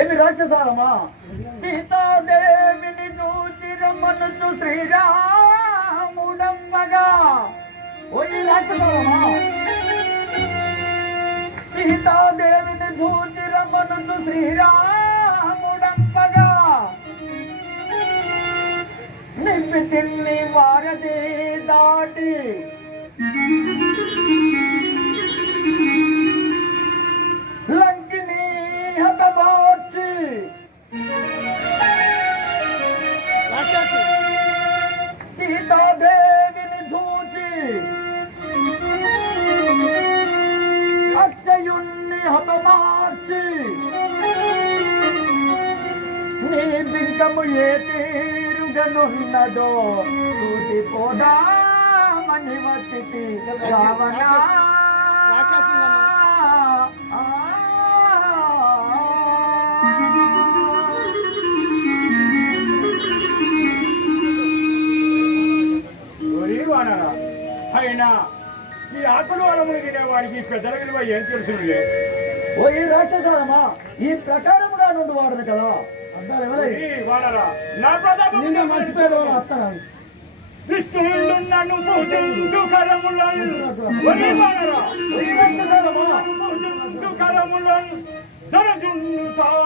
ఏమి రాక్షసాలమా? సీతాదేవిని చూచి మనసు శ్రీరాముడమ్మగా. ఓయి రాక్షసాలమా? సీతాదేవిని చూచి మనసు శ్రీరాముడమ్మగా. నిప్పి తిన్ని వారదే దాటి. రాక్షసి సీతాదేవిని చూచి. అక్షయుణ్ణి హతమార్చి. నీ బిడ్డము ఏ తీరుగనున్నదో చూసి పోదామని వచ్చితి రావణ అలములు తినేవాడికి పెద్దల విలువ ఏం తెలుసులే ఓ ఈ రాక్షసాలమా ఈ ప్రకారముగా నుండి వాడదు కదా. నిన్ను పూజించు కరములను పూజించు కరములను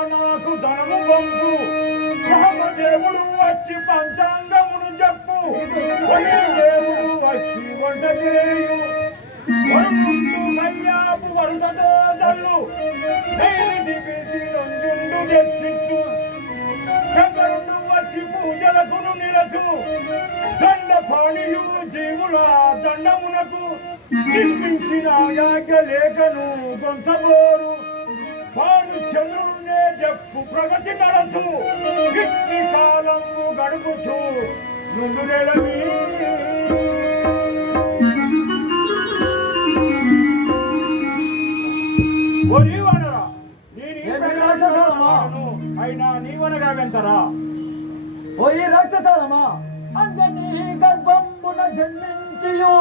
నాకు ధనము పంపు మహమ్మదేవుడు వచ్చి పంచాంగమును చెప్పు. దేవుడు వచ్చి వంట చేయు. వరుణుండు కన్యాపు వరుదతో జల్లు నేనిది జీవుల దండమునకు నిర్మించిన లేఖను గొంసబోరు వాడు చంద్రునే చెప్పు ప్రగతి నడచు కాలము గడుపుచు నుండు అయినా నీవనగా వెంతరా ఓ ఈ రాక్షసాలమా అంజనీ గర్భంబున జన్మించియు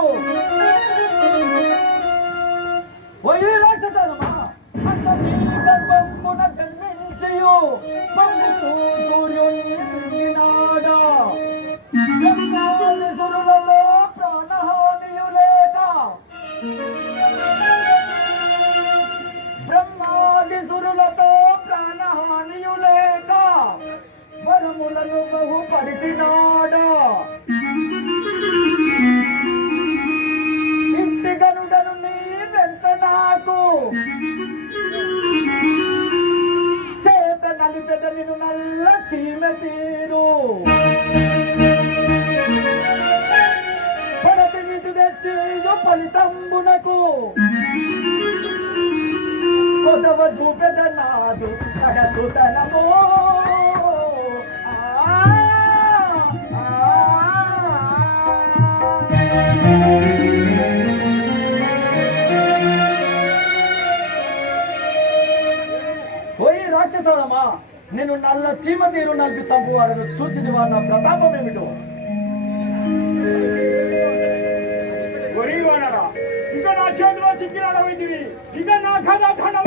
ఓ ఈ రాక్షసాలమా అంజనీ గర్భంబున జన్మించియు పంగుతూ సూర్యుని ఫలితంబునకు. కొదవ చూపెద నాదు కడతుతనము పోయి నేను నల్ల చీమ తీరు నాకు చంపువాడను సూచించి వాడు నా ప్రతాపం ఏమిటో? ಠಾಣ